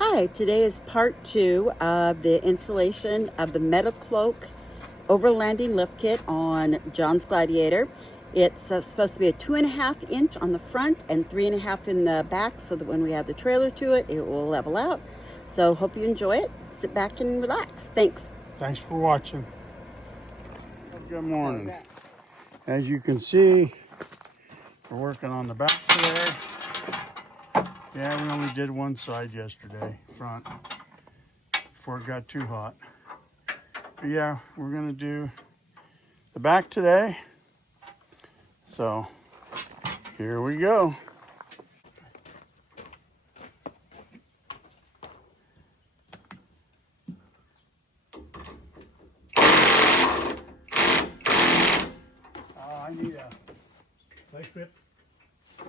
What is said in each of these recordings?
Hi, today is part 2 of the installation of the Metal Cloak Overlanding lift kit on John's Gladiator. It's supposed to be a 2.5 inch on the front and 3.5 in the back, so that when we add the trailer to it, it will level out. So hope you enjoy it. Sit back and relax. Thanks. Thanks for watching. Good morning. As you can see, we're working on the back today. Yeah, we only did one side yesterday, front, before it got too hot. But yeah, we're gonna do the back today. So here we go. I need a vice grip. I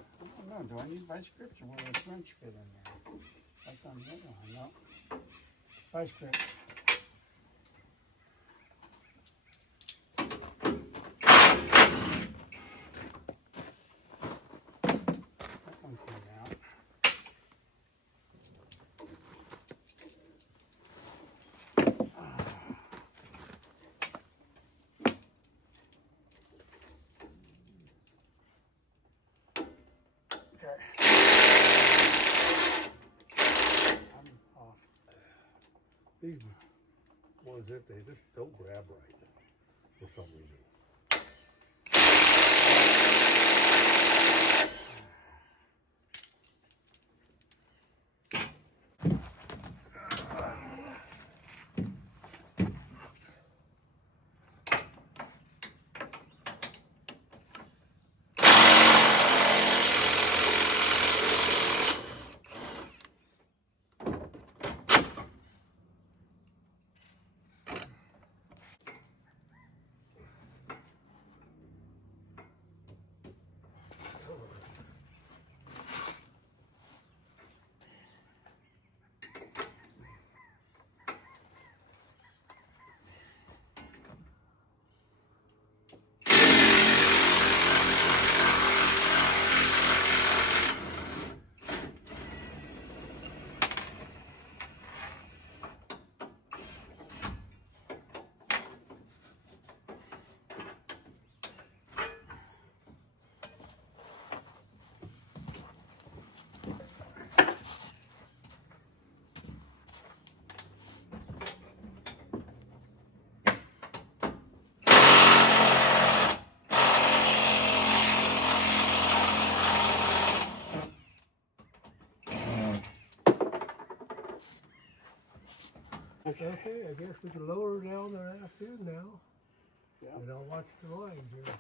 don't know, do I need vice grips or will a wrench fit in there? Like on the other one, no. Vice grips. That one came out. These ones that they just don't grab right for some reason. Okay, I guess we can lower her down their ass in now. Yeah. And I'll watch the lines here.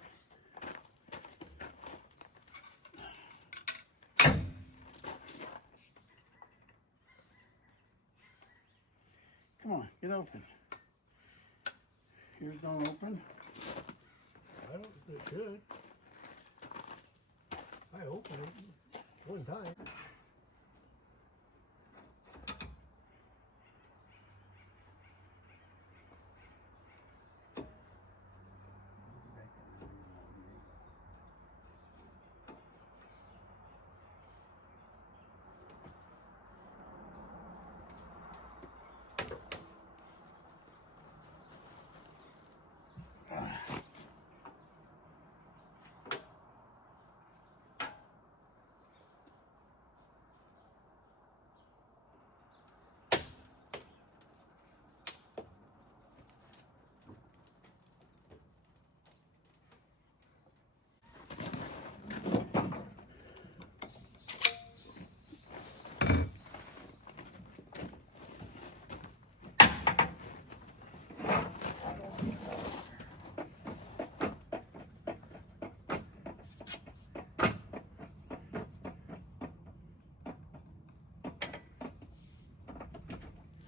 Come on, get open. Yours don't open? I don't think it should. I opened it one time.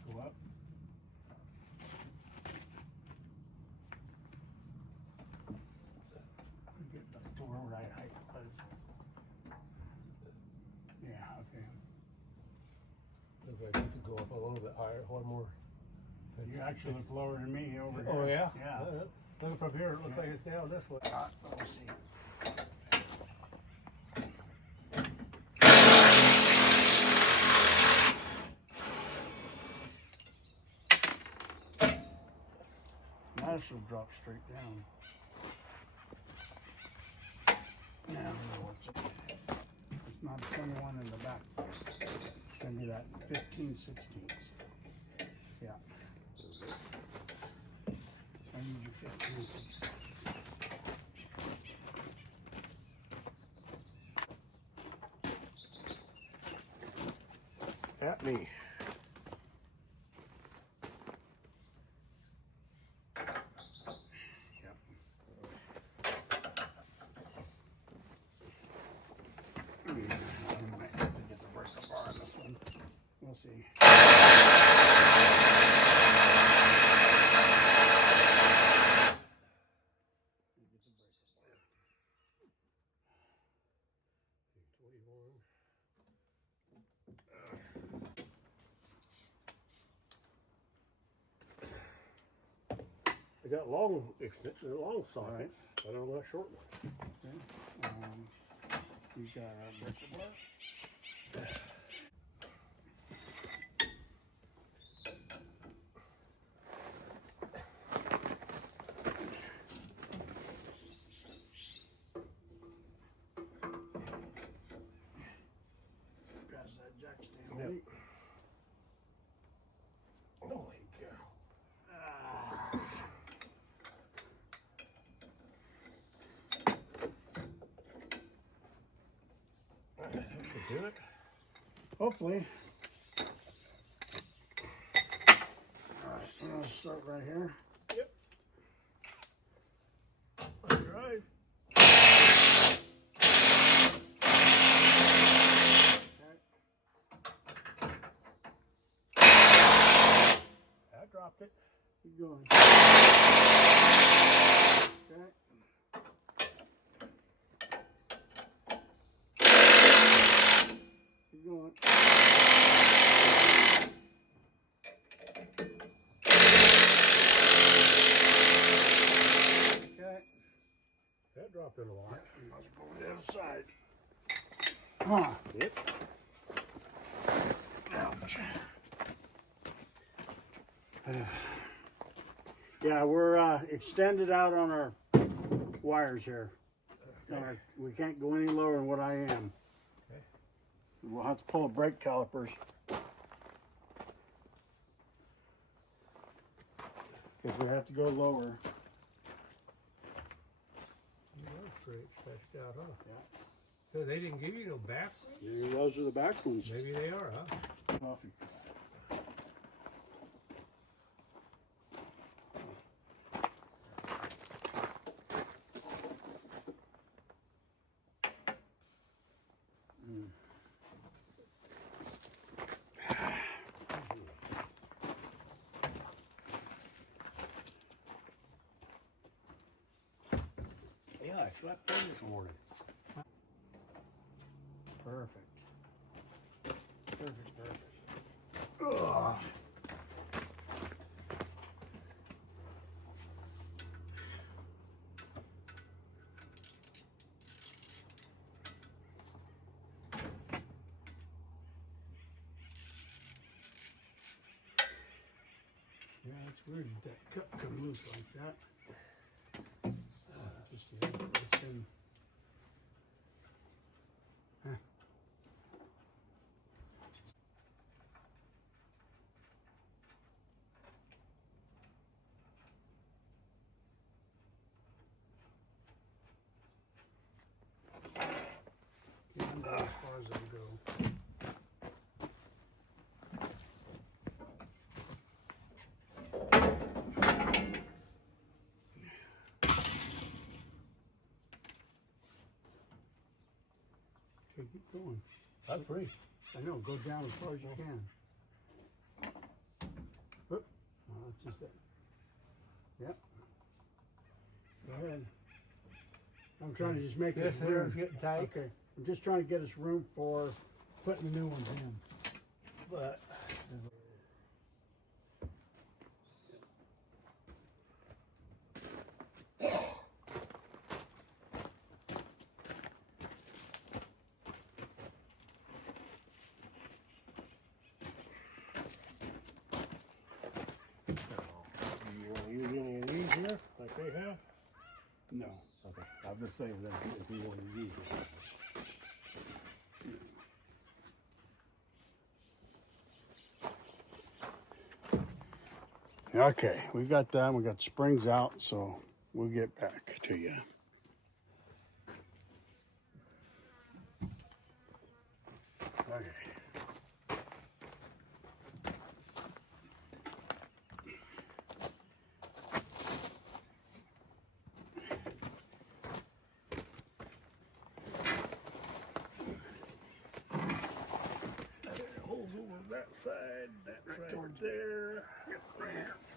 Go up. Get the door right height, please. Yeah, okay. Looks like you could go up a little bit higher, one more. You actually look lower than me over here. Oh yeah? Yeah. Looking from here, it looks like it's down this way. Let's see. That should drop straight down. Now, it's not 21 in the back. It's going to be that 15/16. Yeah. I need your 15/16. At me. Yep. I might have to get the breaker bar on this one. We'll see. I got long sockets, but I don't got short ones. Okay. You got a breaker bar? Pass that jack stand. Yep. Holy cow. That should do it. Hopefully. Alright, I'm going to start right here. Yep. That's right. I dropped it. Keep going. Okay. Keep going. Okay. That dropped it a lot. Let's go to the other side. Huh. Yep. Ouch. Yeah, we're extended out on our wires here. We can't go any lower than what I am. Okay. We'll have to pull the brake calipers. If we have to go lower. That's great stretched out, huh? Yeah. So they didn't give you no back? Maybe those are the back ones. Maybe they are, huh? Coffee. Yeah, I slept in this morning. Perfect. Perfect. Ugh. Yeah, it's weird that cup come loose like that. Just it's been. Huh. Yeah, I'm going as far as I go. Okay, keep going. I'm free. I know, go down as far as you can. Whoop. Oh, that's just it. Yep. Go ahead. I'm trying to just make Yes, this there, room. it's getting tight. Okay. I'm just trying to get us room for putting the new ones in. But you want to use any of these here? No. Okay. I'm just saying that if you want to use it. Okay, we got that. We got the springs out, so we'll get back to you. Okay. Holes over that side. That's right there. That's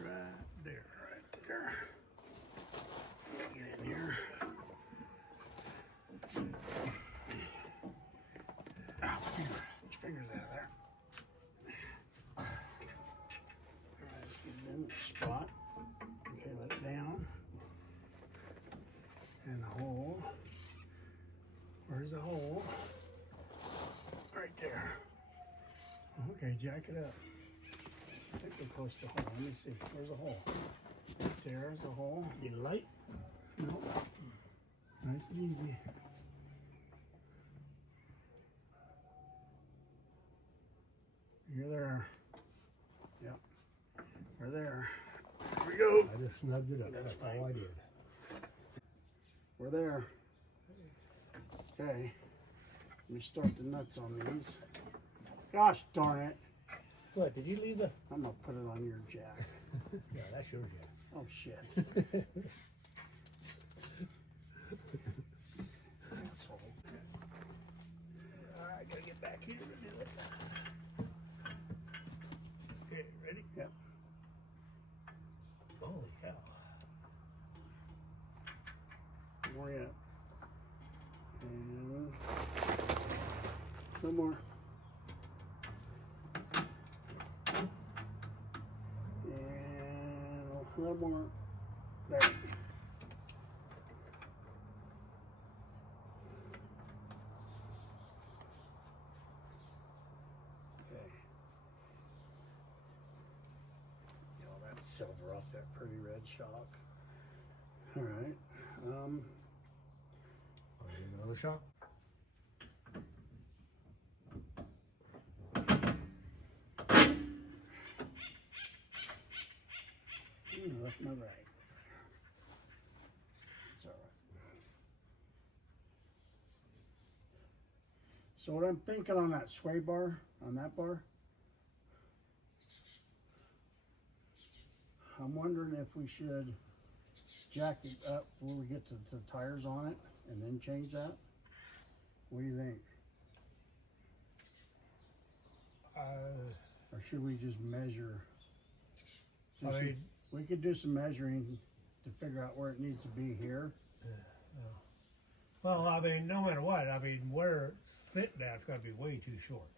right there. Right there. Get in here. Oh, get your fingers out of there. All right, let's get it in the spot. Okay, let it down. And the hole. Where's the hole? Right there. Okay, jack it up. I think we're close to the hole. Let me see. Where's the hole? Right there's the hole. Get light. Nope. Nice and easy. You're there. Yep. We're there. Here we go. I just snubbed it up. That's all I did. We're there. Okay. Let me start the nuts on these. Gosh darn it. What, did you leave the... I'm going to put it on your jack. Yeah, that's yours, yeah. Oh, shit. Asshole. All right, gotta get back here to do it. Okay, ready? Yep. Holy cow. More yet. And no more. And a little more. There. Okay. Get all that silver off that pretty red shock. All right. Another shot? Left my right. It's all right. So what I'm thinking on that sway bar, on that bar, I'm wondering if we should jack it up when we get to the tires on it and then change that. What do you think? Or should we just measure? We could do some measuring to figure out where it needs to be here. Well, I mean, no matter what, I mean, where it's sitting at, it's got to be way too short.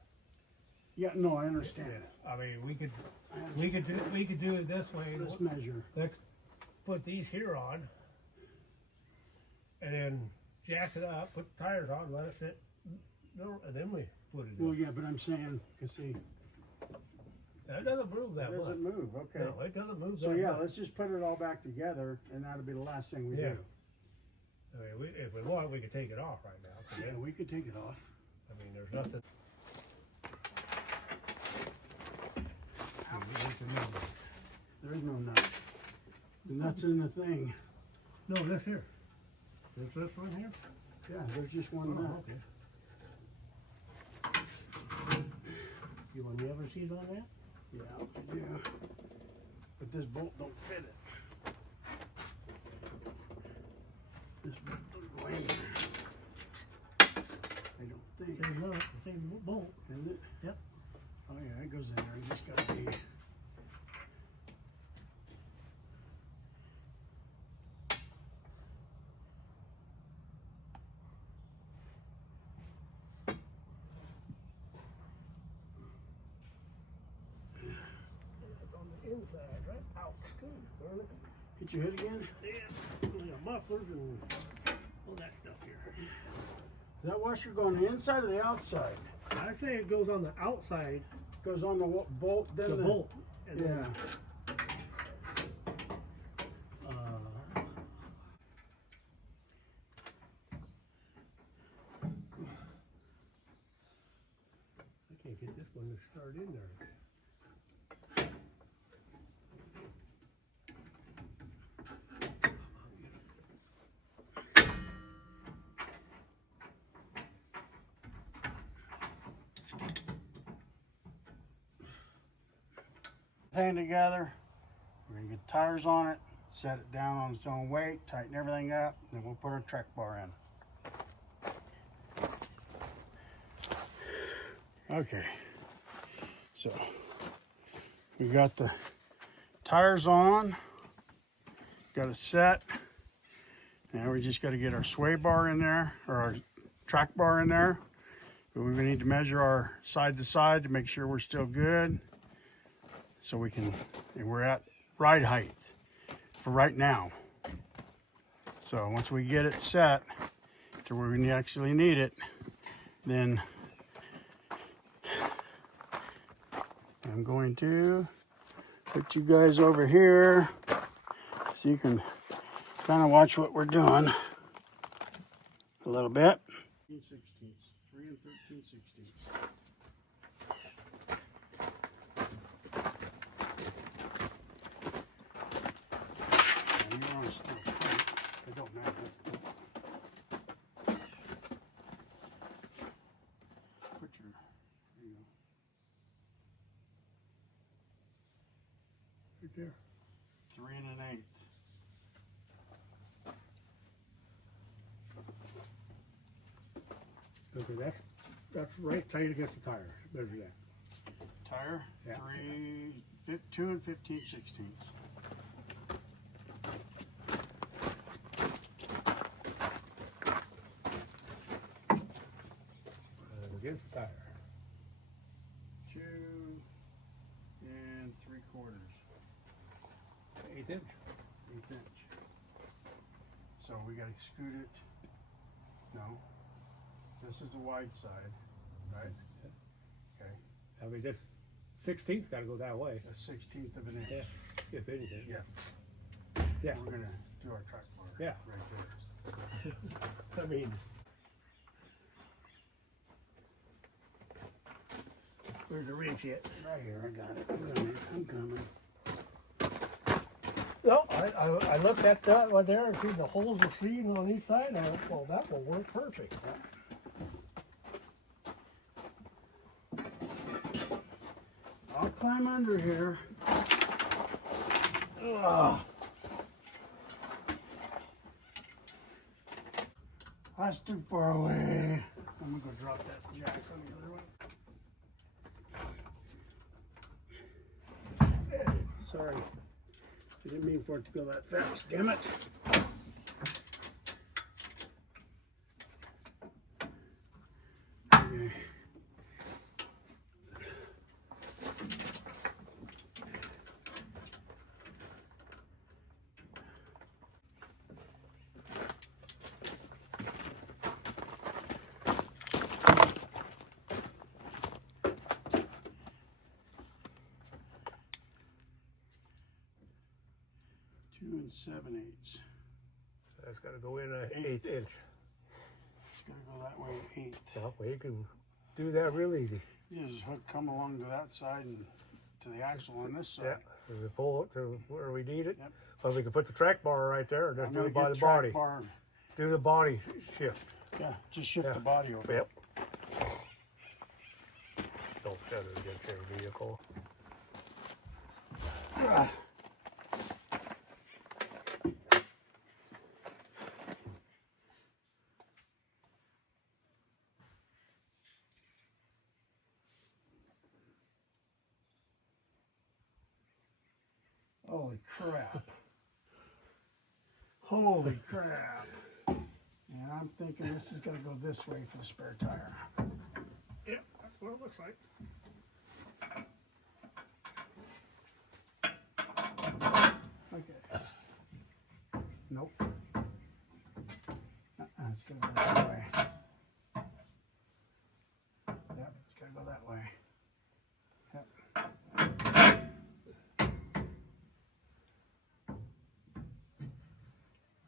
Yeah, no, I understand. Yeah. I mean, we could do it this way. Let's measure. Let's put these here on, and then jack it up, put the tires on, let it sit, and then we put it in. Well, yeah, but I'm saying, cause see, It doesn't move that it much. doesn't move. Okay. No, it doesn't move So that yeah, much. let's just put it all back together, and that'll be the last thing we Yeah. do. I mean, if we want, we could take it off right now. Yeah, we could take it off. I mean, there's nothing. There is no nut. The nut's in the thing. No, this here. Is this one here? Yeah, there's just one Oh, nut. okay. You want the other seats on that? Yeah, I do. But this bolt don't fit it. This bolt don't go in there. I don't think. Same nut, the same bolt. Isn't it? Yep. Oh yeah, it goes in there. It just gotta be. It's on the inside, right? Ouch. Good. Darn it. Hit your head again? Yeah. We got mufflers and all that stuff here. Is that washer going the inside or the outside? I say it goes on the outside, Goes on the bolt, then the bolt. And Yeah. then, when they start in there. Thing together. We're gonna get tires on it, set it down on its own weight, tighten everything up, then we'll put our track bar in. Okay, so we got the tires on, got it set. Now we just got to get our sway bar in there, or our track bar in there. But we need to measure our side to side to make sure we're still good. So we can, and we're at ride height for right now. So once we get it set to where we actually need it, then I'm going to put you guys over here so you can kind of watch what we're doing a little bit. 3 and 13/16. You're on steel front. It don't matter. Put your, there you go. Right there. 3 1/8. Okay, that's right tight against the tire. Measure that. Tire, Yeah. 2 and 15/16. Against the tire. 2 and 3/4. 1/8 inch. 1/8 inch. So we got to scoot it. No. This is the wide side, right? Okay. I mean, this 16th got to go that way. A 1/16 of an inch. Yeah, if anything. Yeah. Yeah. We're gonna do our track bar. Yeah. Right there. I mean, where's the wrench yet? Right here. I got it. I'm coming. No, I looked at that one there and see the holes were seamed on each side. And I went, well, that will work perfect. I'll climb under here. Ugh. That's too far away. I'm gonna go drop that jack on the other one. Sorry. I didn't mean for it to go that fast, damn it. Okay. Two and 7/8. That's got to go in an Eighth. 1/8 inch. It's gonna go that way 1/8. Well, you can do that real easy. You just come along to that side and to the axle on this Yeah, side. we pull it to where we need it. Yep. Or we can put the track bar right there, or just I'm do gonna it by get the track body. bar. Do the body shift. Yeah, just shift Yeah. the body over. Yep. Don't set it against your vehicle. Ah. Holy crap. Holy crap. And I'm thinking this is going to go this way for the spare tire. Yeah, that's what it looks like. Okay. Nope. It's going to go that way. Yep, it's got to go that way. Yep.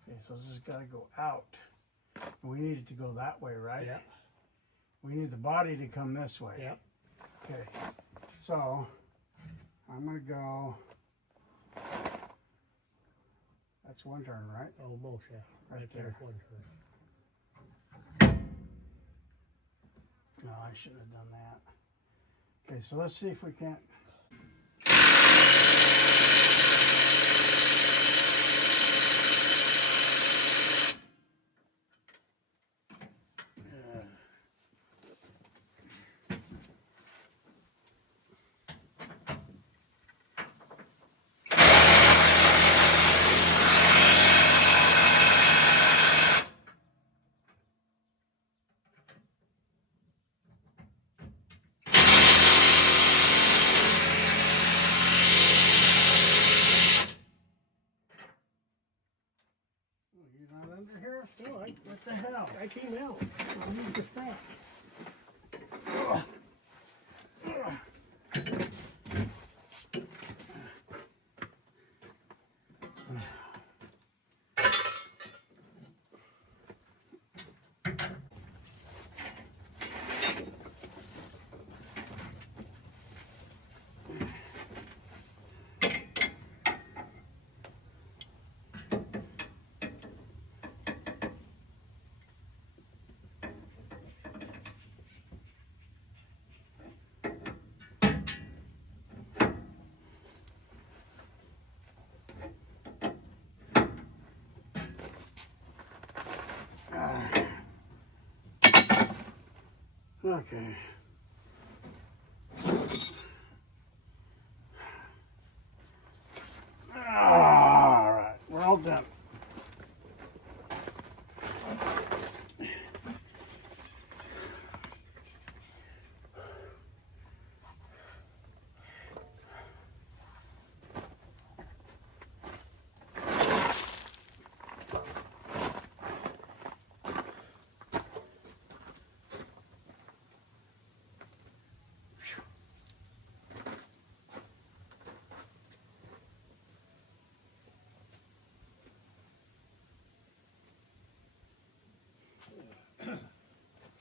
Okay, so this has got to go out. We need it to go that way, right? Yeah. We need the body to come this way. Yeah. Okay, so I'm gonna go. That's one turn, right? Almost, yeah. Right there's there. one turn. No, I should have done that. Okay, so let's see if we can't. You're not under here? No, What the hell? I came out. I'll use the front. Okay. All right, we're all done.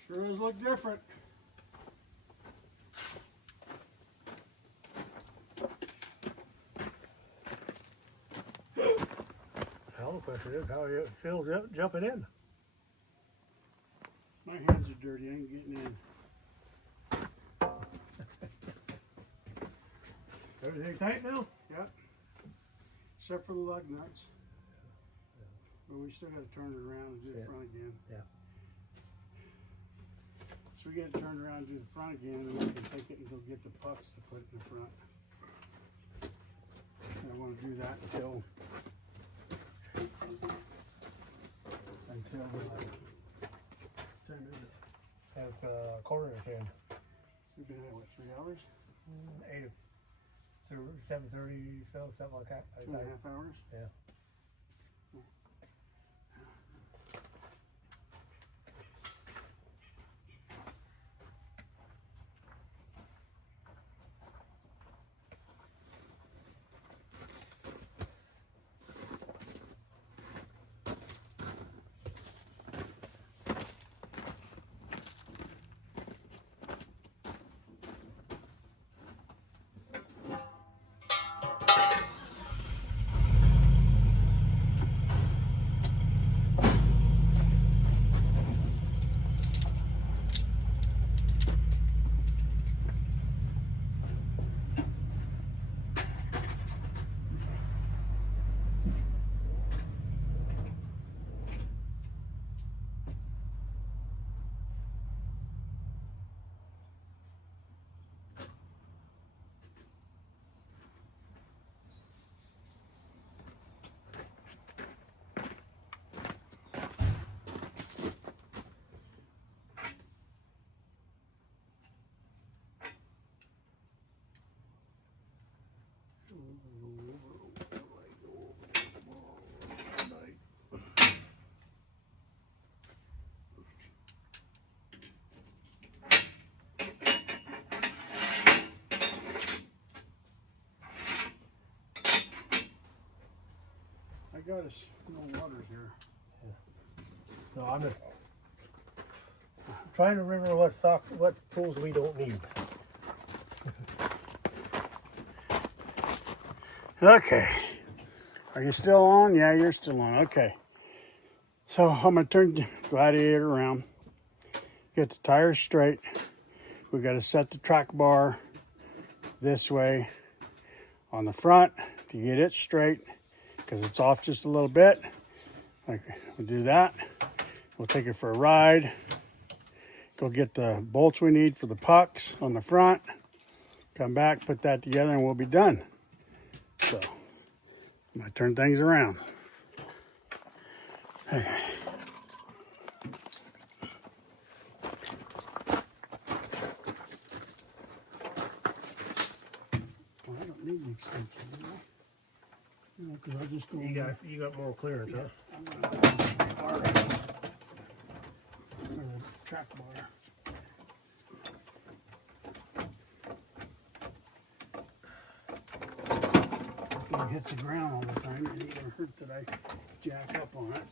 Sure does look different. Hell, the question is how it feels jumping in. My hands are dirty, I ain't getting in. Everything tight now? Yep. Except for the lug nuts. But we still got to turn it around and do the front again. Yeah. So we got to turn around and do the front again, and then we can take it and go get the pucks to put in the front. And I want to do that until That's a quarter to 10. So we've been at what, 3 hours? 8 through 7:30, so something like that. 2.5 hours? Yeah. I got us no waters here. No, I'm just trying to remember what tools we don't need. Okay. Are you still on? Yeah, you're still on. Okay. So I'm going to turn the Gladiator around. Get the tires straight. We got to set the track bar this way on the front to get it straight because it's off just a little bit. We'll do that. We'll take it for a ride. Go get the bolts we need for the pucks on the front. Come back, put that together, and we'll be done. So, I'm going to turn things around. Okay. Well, I don't need an extension, do I? No, because I'll just go. You got more clearance, huh? I'm going to bar. Track bar. It hits the ground all the time. It ain't gonna hurt that I jack up on it.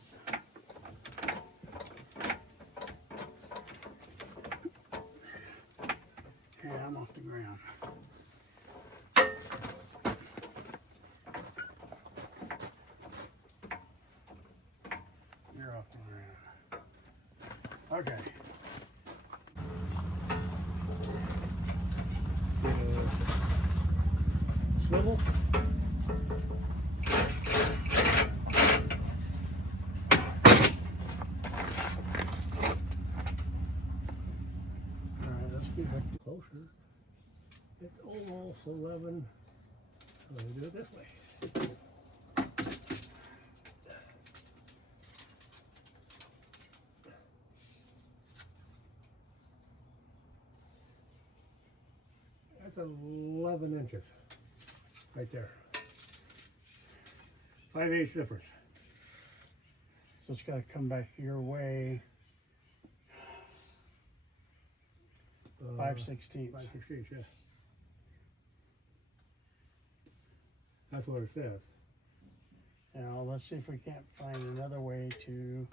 Yeah, I'm off the ground. You're off the ground. Okay. Swivel. Closer. It's almost 11. Let me do it this way. That's 11 inches right there. 5/8 difference. So it's got to come back your way. 5/16. 5/16, yeah. That's what it says. Now let's see if we can't find another way to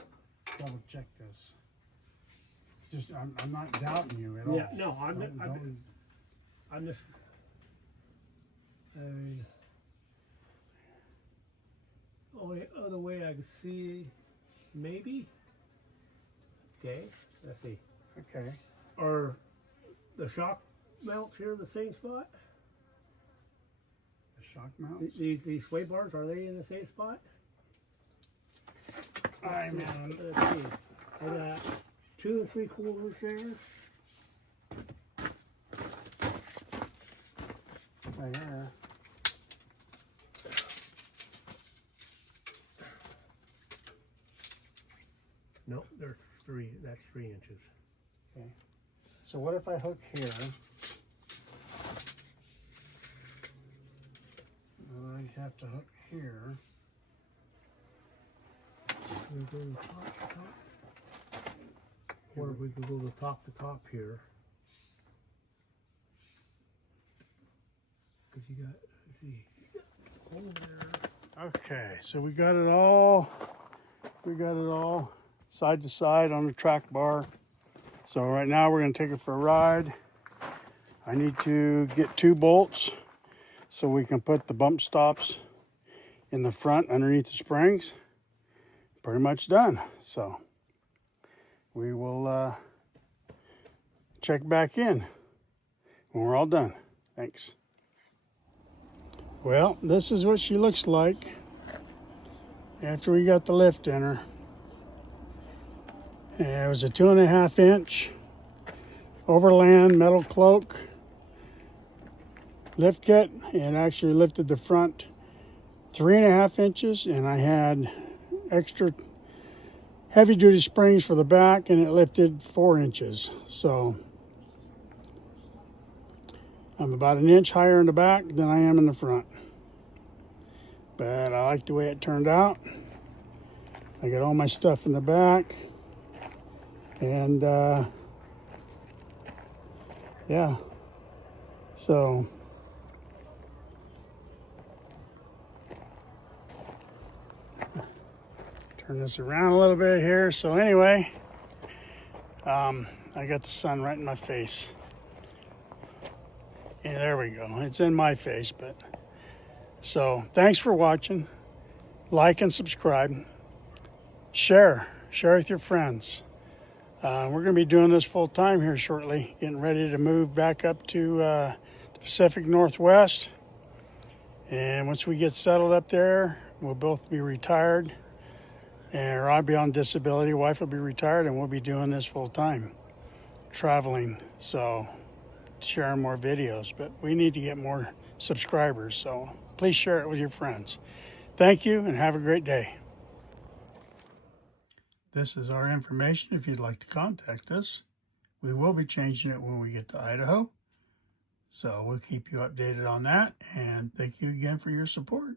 double check this. Just, I'm not doubting you at all. Yeah, no, I'm just. I mean, only other way I could see, maybe. Okay, let's see. Okay. Are the shock mounts here the same spot? The shock mounts? These sway bars, are they in the same spot? I'm Let's see. I got 2 3/4 there. right here. No, they're 3. That's 3 inches. Okay. So what if I hook here? I have to hook here. We go top to top. Or if we could go top to top here. Because you got, let's see, hole there. Okay, so we got it all side to side on the track bar. So right now we're going to take it for a ride. I need to get 2 bolts so we can put the bump stops in the front underneath the springs. Pretty much done. So we will check back in when we're all done. Thanks. Well, this is what she looks like after we got the lift in her. It was a 2.5 inch Overland Metal Cloak lift kit. It actually lifted the front 3.5 inches, and I had extra heavy duty springs for the back, and it lifted 4 inches. So I'm about 1 inch higher in the back than I am in the front. But I like the way it turned out. I got all my stuff in the back. And yeah, so turn this around a little bit here. So anyway, I got the sun right in my face. And there we go. It's in my face, but So thanks for watching. Like and subscribe. Share with your friends. We're going to be doing this full time here shortly, getting ready to move back up to the Pacific Northwest. And once we get settled up there, we'll both be retired. Or I'll be on disability, wife will be retired, and we'll be doing this full time, traveling. So sharing more videos, but we need to get more subscribers. So please share it with your friends. Thank you and have a great day. This is our information if you'd like to contact us. We will be changing it when we get to Idaho. So we'll keep you updated on that. And thank you again for your support.